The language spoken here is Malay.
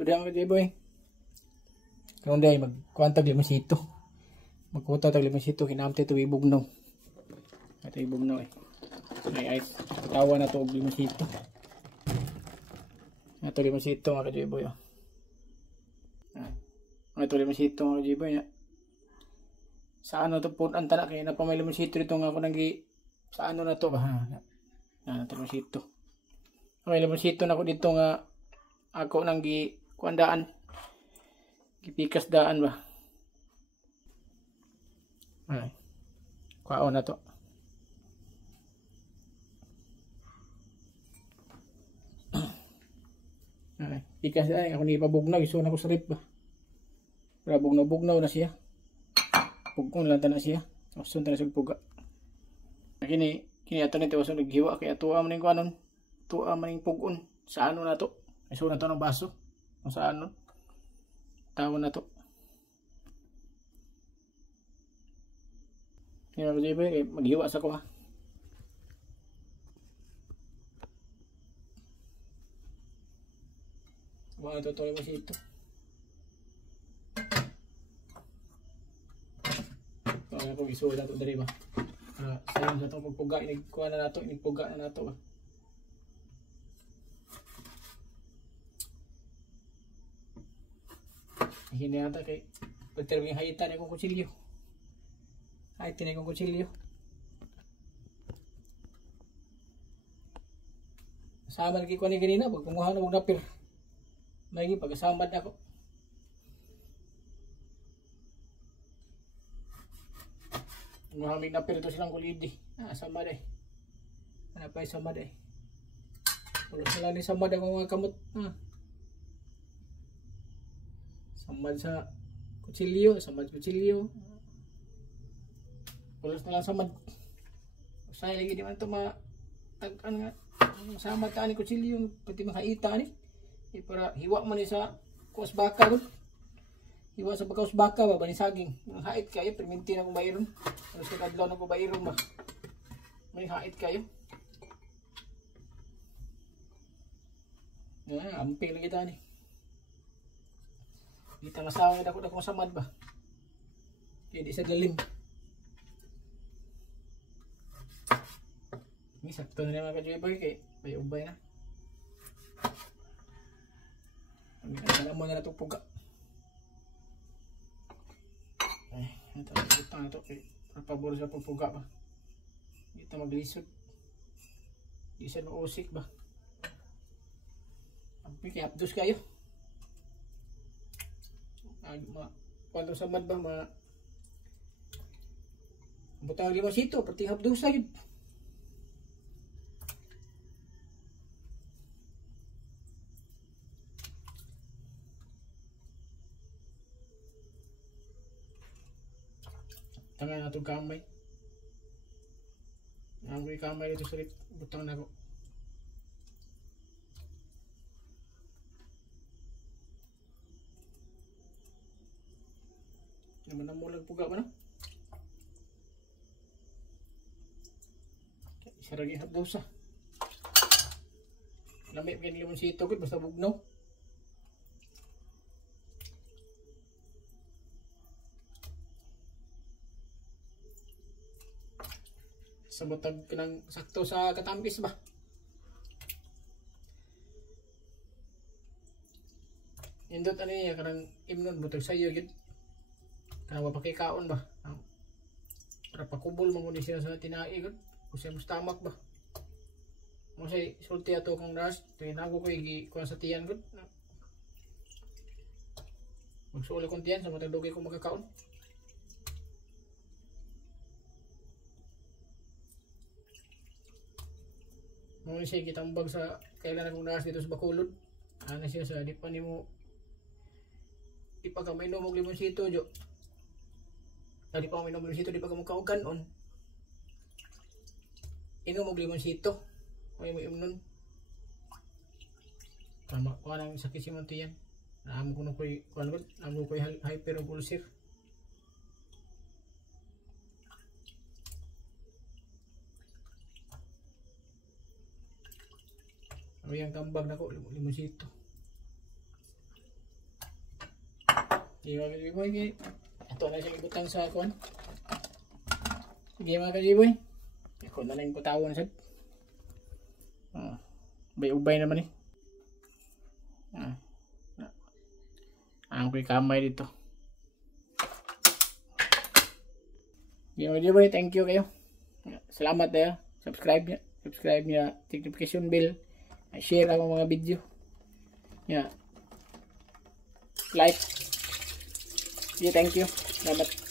Duda mga J-Boy. Karon day magkuantag limonsito. Magkuta tag limonsito kinamti to ibugnaw. Ato ibugnaw eh. Ay tawa na to og limonsito. Ato limonsito mga J-Boy. Ato limonsito mga J-Boy. Sa ano to pun antala kay na pa may limonsito dito nga ako nang sa ano na to ba. Ato limonsito. May limonsito na ko dito nga ako nang kuandaan. Gipikas daan ba. Ay. Kuaon na to. Ay, pikas daan ako ni pabugnaw iso na ko sa rip ba. Para bugnaw na siya. Pugkon lang ta na siya. Usun ta na sig puga. Kini ato nito usun naghiwa kay atuwa man ning kuanon. Tuwa man ning pugon. Sa ano na to? Iso na to ng baso. Sa ano? Tawon na to. Kaya ko J-Boy, maghiwa sa ko ha. Mga tutuloy mo siya ito. Kaya ko isuwa na ito dari ba. Sayang sa itong pagpuga. Inigkuha na nato. Inigpuga na nato ba. Hindi nata kay pagterming hayitan akong kutsilyo. Hayitin akong kutsilyo. Sama lagi ko ni ganina pag kumuha na mong napir. May pagkasamad ako. Kumuha may napir ito silang kulidi. Samad eh. Ano pa yung samad eh. Wala sila ni samad ang mga kamot. Samad sa kutsilyo, pulos na lang samad. Usay lagi di man ito matag-an nga. Samad ka ni kutsilyo, pati makaita ni. Para hiwa mo ni sa kuwas baka. Hiwa sa pagkawas baka ba, bani saging. Ang hait kayo, perminti na kong bayron. Ano sa kadlaw na kong bayron ba. May hait kayo. Amping lagi kita ni. Kita masawag ako na kung samad ba. Kaya di sa galing. Ini sakto na naman ka J-Boy kay may ubay na. Alam mo na itong puga. Ay, ito butang ito kay pabor sa puga ba. Dito maglisod. Di sa mausik ba. Amping kay hapdos kayo. Kuanto samad ba butang limonsito pati hapdos yun. Tangan na itong kamay. Ang kamay dito sa butang na ko. Naman na mo lang puga ba na? Isa lagi hapdosa. Lamig yan limonsito ko basta bugnaw. Sa butag ng sakto sa katampis ba? Indot ano niya karang imnon butag sayo yun. Kaya mapakikaon ba? Para pakubol mo siya sa tinai ko. Kasi mas tamak ba? Kasi sulti ato kong ras. Tinago ko kuha sa tiyan ko. Magsuuli kong tiyan sa matagdugay ko magkakaon. Mga siya kitambag sa kailan akong ras dito sa Bacolod. Ano siya sa di pa ni mo di pa ka may nomog limonsito jo. Di pa kami limonsito, di pa kami kauganon. Inom og limonsito. May mo imnon. Tama ko nang sakit si Monte yan. Naamo ko na ko'y naamo ko'y hyperpulsir. Ang tambag na ko limonsito. Si mga kajiboy, ito na siya ibutang sa kuan. Sige mga kajiboy. Ako na lang kutawan sad. Ubay naman eh. Ang ko'y kamay dito. Sige mga kajiboy, thank you kayo. Salamat tayo. Subscribe niya. Notification bell. Share ako mga video. Like. Yeah, thank you. Salamat.